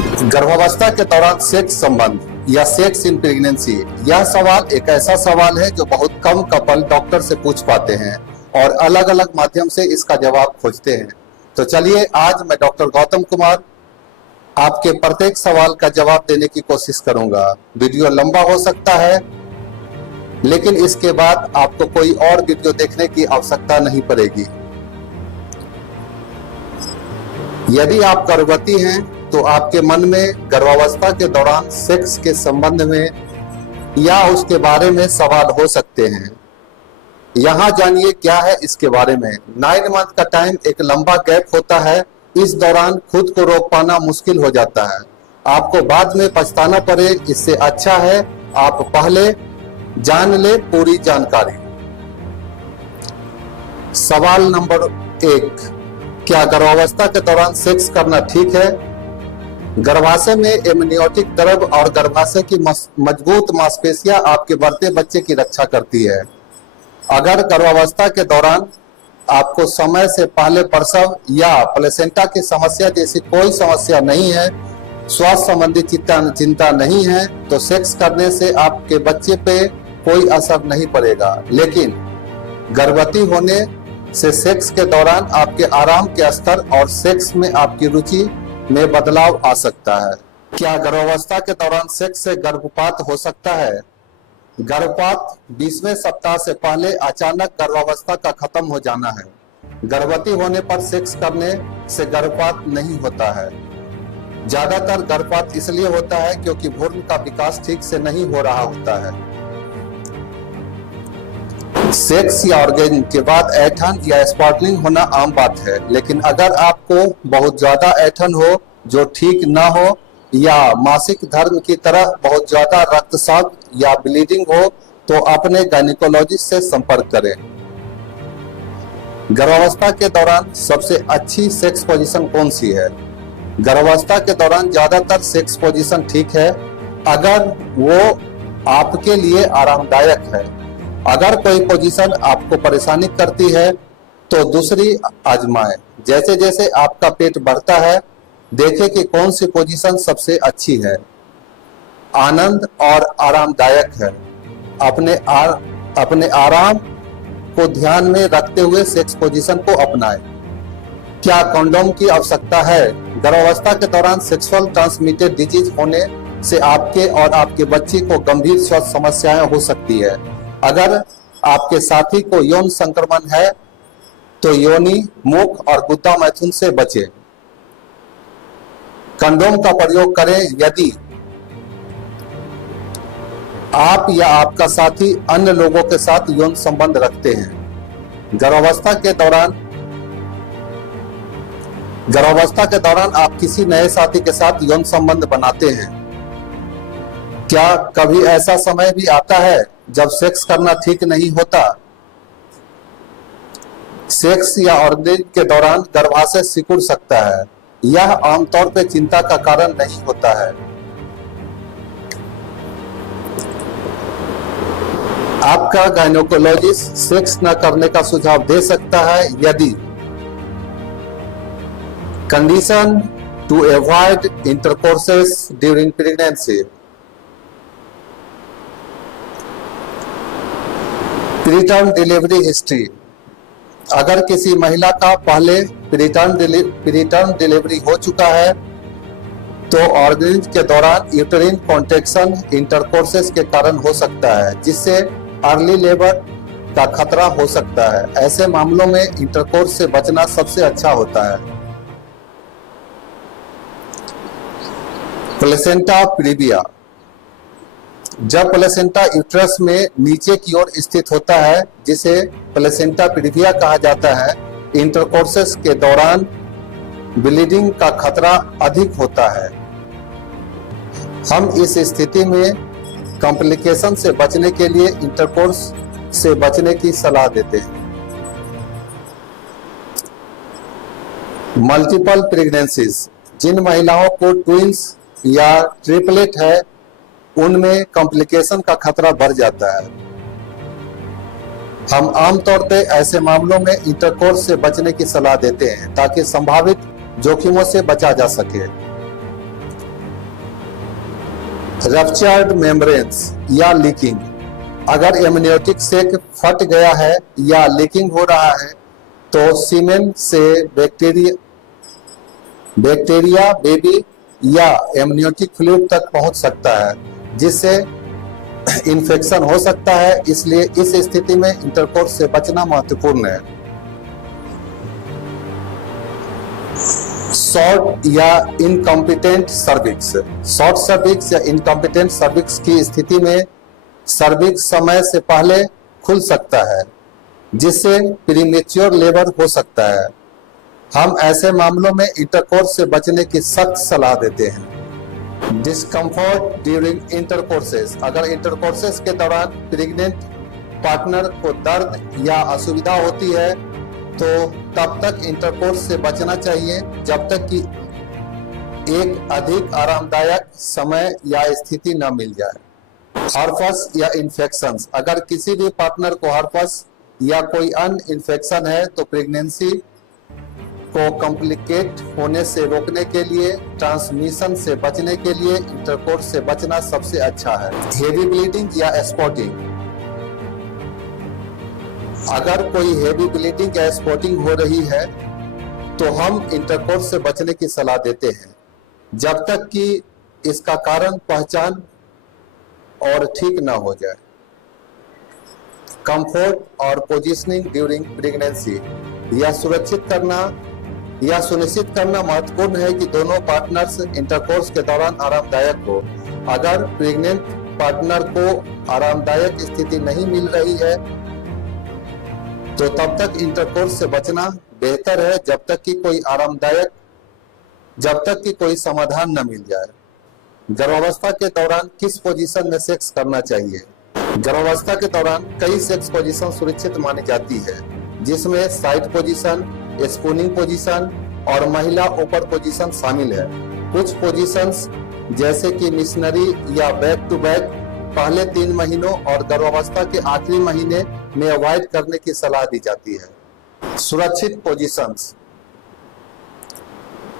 गर्भावस्था के दौरान सेक्स संबंध या सेक्स इन प्रेगनेंसी, यह सवाल एक ऐसा सवाल है जो बहुत कम कपल डॉक्टर से पूछ पाते हैं और अलग अलग माध्यम से इसका जवाब खोजते हैं। तो चलिए आज मैं डॉक्टर गौतम कुमार आपके प्रत्येक सवाल का जवाब देने की कोशिश करूंगा। वीडियो लंबा हो सकता है, लेकिन इसके बाद आपको कोई और वीडियो देखने की आवश्यकता नहीं पड़ेगी। यदि आप गर्भवती हैं तो आपके मन में गर्भावस्था के दौरान सेक्स के संबंध में या उसके बारे में सवाल हो सकते हैं। यहाँ जानिए क्या है इसके बारे में। 9 मंथ का टाइम एक लंबा गैप होता है। इस दौरान खुद को रोक पाना मुश्किल हो जाता है। आपको बाद में पछताना पड़े, इससे अच्छा है आप पहले जान ले पूरी जानकारी। सवाल नंबर 1, क्या गर्भावस्था के दौरान सेक्स करना ठीक है? गर्भाशय में एमनियोटिक द्रव और गर्भाशय की मजबूत मांसपेशियां आपके बढ़ते बच्चे की रक्षा करती है। अगर गर्भावस्था के दौरान आपको समय से पहले प्रसव या प्लेसेंटा की समस्या जैसी कोई समस्या नहीं है, स्वास्थ्य संबंधी चिंता नहीं है, तो सेक्स करने से आपके बच्चे पे कोई असर नहीं पड़ेगा। लेकिन गर्भवती होने से सेक्स के दौरान आपके आराम के स्तर और सेक्स में आपकी रुचि में बदलाव आ सकता है। क्या गर्भावस्था के दौरान सेक्स से गर्भपात हो सकता है? गर्भपात 20वें सप्ताह से पहले अचानक गर्भावस्था का खत्म हो जाना है। गर्भवती होने पर सेक्स करने से गर्भपात नहीं होता है। ज्यादातर गर्भपात इसलिए होता है क्योंकि भ्रूण का विकास ठीक से नहीं हो रहा होता है। सेक्स या ऑर्गेजम के बाद ऐंठन या स्पार्कलिंग होना आम बात है, लेकिन अगर आपको बहुत ज्यादा ऐंठन हो जो ठीक ना हो या मासिक धर्म की तरह बहुत ज्यादा रक्तस्राव या ब्लीडिंग हो तो अपने गायनेकोलॉजिस्ट से संपर्क करें। गर्भावस्था के दौरान सबसे अच्छी सेक्स पोजीशन कौन सी है? गर्भावस्था के दौरान ज्यादातर सेक्स पोजीशन ठीक है अगर वो आपके लिए आरामदायक है। अगर कोई पोजीशन आपको परेशानी करती है तो दूसरी आजमाएं। जैसे जैसे आपका पेट बढ़ता है, देखें कि कौन सी पोजीशन सबसे अच्छी है, आनंद और आरामदायक है। अपने आराम को ध्यान में रखते हुए सेक्स पोजीशन को अपनाएं। क्या कंडोम की आवश्यकता है? गर्भावस्था के दौरान सेक्सुअल ट्रांसमिटेड डिजीज होने से आपके और आपके बच्चे को गंभीर स्वास्थ्य समस्याएं हो सकती है। अगर आपके साथी को यौन संक्रमण है तो योनि, मुख और गुद्दा मैथुन से बचें। कंडोम का प्रयोग करें यदि आप या आपका साथी अन्य लोगों के साथ यौन संबंध रखते हैं। गर्भावस्था के दौरान आप किसी नए साथी के साथ यौन संबंध बनाते हैं। क्या कभी ऐसा समय भी आता है जब सेक्स करना ठीक नहीं होता? सेक्स या ऑर्गेजम के दौरान गर्भाशय सिकुड़ सकता है। यह आमतौर पर चिंता का कारण नहीं होता है। आपका गायनेकोलॉजिस्ट सेक्स न करने का सुझाव दे सकता है यदि condition to avoid intercourses during pregnancy, preterm delivery history. अगर किसी महिला का पहले प्रीटर्म डिलीवरी हो चुका है तो ऑर्गेजम के दौरान यूटेरिन कॉन्ट्रैक्शन इंटरकोर्सेस के कारण हो सकता है, जिससे अर्ली लेबर का खतरा हो सकता है। ऐसे मामलों में इंटरकोर्स से बचना सबसे अच्छा होता है। Placenta previa. जब प्लेसेंटा यूट्रस में नीचे की ओर स्थित होता है, जिसे प्लेसेंटा प्रीविया कहा जाता है, इंटरकोर्सेस के दौरान ब्लीडिंग का खतरा अधिक होता है। हम इस स्थिति में कॉम्प्लिकेशन से बचने के लिए इंटरकोर्स से बचने की सलाह देते हैं। Multiple pregnancies. जिन महिलाओं को ट्विंस या ट्रिपलेट है उनमें कॉम्प्लिकेशन का खतरा बढ़ जाता है। हम आमतौर पर ऐसे मामलों में इंटरकोर्स से बचने की सलाह देते हैं ताकि संभावित जोखिमों से बचा जा सके। रप्चर्ड मेम्ब्रेन्स या लीकिंग, अगर एमनियोटिक सेक फट गया है या लीकिंग हो रहा है तो सीमेन से बैक्टीरिया बेबी या एमनियोटिक फ्लूइड तक पहुंच सकता है, जिससे इन्फेक्शन हो सकता है। इसलिए इस स्थिति में इंटरकोर्स से बचना महत्वपूर्ण है। शॉर्ट या इनकॉम्पिटेंट सर्विक्स, शॉर्ट सर्विक्स या इनकॉम्पिटेंट सर्विक्स की स्थिति में सर्विक्स समय से पहले खुल सकता है, जिससे प्रीमेच्योर लेबर हो सकता है। हम ऐसे मामलों में इंटरकोर्स से बचने की सख्त सलाह देते हैं। डिस्कम्फर्ट ड्यूरिंग इंटरकोर्सेस, अगर इंटरकोर्सेस के दौरान प्रेग्नेंट पार्टनर को दर्द या असुविधा होती है तो तब तक इंटरकोर्स से बचना चाहिए जब तक कि एक अधिक आरामदायक समय या स्थिति न मिल जाए। हर्पस या इन्फेक्शंस, अगर किसी भी पार्टनर को हर्पस या कोई अन्य इन्फेक्शन है तो प्रेगनेंसी को कॉम्प्लिकेट होने से रोकने के लिए, ट्रांसमिशन से बचने के लिए इंटरकोर्स से बचना सबसे अच्छा है। हेवी ब्लीडिंग या स्पॉटिंग, अगर कोई हेवी ब्लीडिंग या स्पॉटिंग हो रही है तो हम इंटरकोर्स से बचने की सलाह देते हैं जब तक कि इसका कारण पहचान और ठीक ना हो जाए। कंफर्ट और पोजीशनिंग ड्यूरिंग प्रेगनेंसी, यह सुनिश्चित करना महत्वपूर्ण है कि दोनों पार्टनर्स इंटरकोर्स के दौरान आरामदायक हो। अगर प्रेग्नेंट पार्टनर को आरामदायक स्थिति नहीं मिल रही है तो तब तक इंटरकोर्स से बचना बेहतर है जब तक कि कोई समाधान न मिल जाए। गर्भावस्था के दौरान किस पोजीशन में सेक्स करना चाहिए? गर्भावस्था के दौरान कई सेक्स पोजीशन सुरक्षित मानी जाती है, जिसमें साइड पोजीशन, स्पूनिंग पोजीशन और महिला ऊपर पोजीशन शामिल है। कुछ पोजीशंस जैसे कि मिशनरी या बैक टू बैक पहले 3 महीनों और गर्भावस्था के आखिरी महीने में अवॉइड करने की सलाह दी जाती है। सुरक्षित पोजीशंस,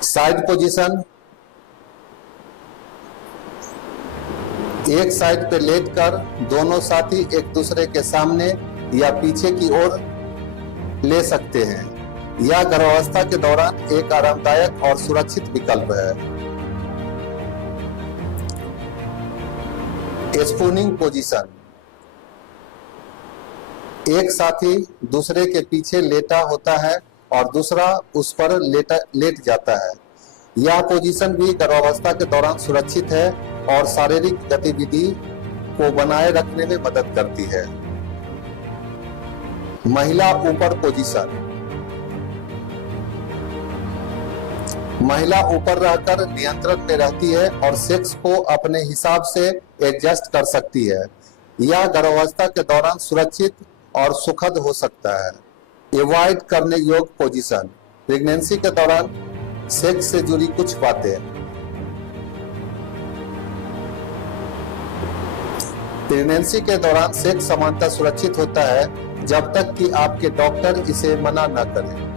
साइड पोजीशन, एक साइड पे लेटकर दोनों साथी एक दूसरे के सामने या पीछे की ओर ले सकते हैं। यह गर्भावस्था के दौरान एक आरामदायक और सुरक्षित विकल्प है। स्पूनिंग पोजीशन, एक साथी दूसरे के पीछे लेटा होता है और दूसरा उस पर लेट जाता है। यह पोजीशन भी गर्भावस्था के दौरान सुरक्षित है और शारीरिक गतिविधि को बनाए रखने में मदद करती है। महिला ऊपर पोजीशन, महिला ऊपर रहकर नियंत्रण में रहती है और सेक्स को अपने हिसाब से एडजस्ट कर सकती है। यह गर्भावस्था के दौरान सुरक्षित और सुखद हो सकता है। अवॉइड करने योग्य पोजीशन, प्रेगनेंसी के दौरान सेक्स से जुड़ी कुछ बातें। प्रेगनेंसी के दौरान सेक्स सामान्यतः सुरक्षित होता है जब तक कि आपके डॉक्टर इसे मना न करें।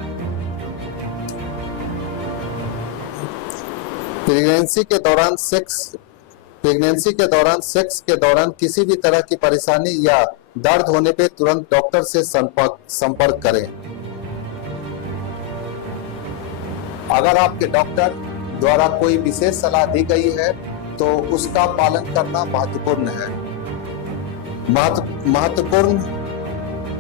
प्रेगनेंसी के दौरान सेक्स के दौरान किसी भी तरह की परेशानी या दर्द होने पे तुरंत डॉक्टर से संपर्क करें। अगर आपके डॉक्टर द्वारा कोई विशेष सलाह दी गई है तो उसका पालन करना महत्वपूर्ण है।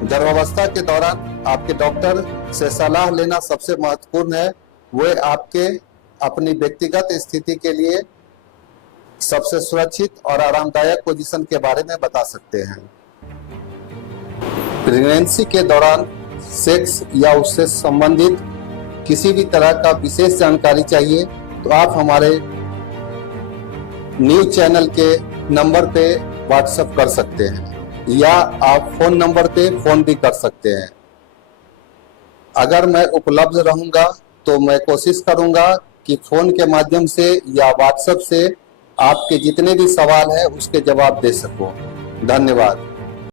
गर्भावस्था के दौरान आपके डॉक्टर से सलाह लेना सबसे महत्वपूर्ण है। वे आपके अपनी व्यक्तिगत स्थिति के लिए सबसे सुरक्षित और आरामदायक पोजीशन के बारे में बता सकते हैं। प्रेगनेंसी के दौरान सेक्स या उससे संबंधित किसी भी तरह का विशेष जानकारी चाहिए तो आप हमारे न्यूज चैनल के नंबर पे व्हाट्सएप कर सकते हैं या आप फोन नंबर पे फोन भी कर सकते हैं। अगर मैं उपलब्ध रहूंगा तो मैं कोशिश करूंगा कि फोन के माध्यम से या व्हाट्सएप से आपके जितने भी सवाल हैं उसके जवाब दे सकूं। धन्यवाद।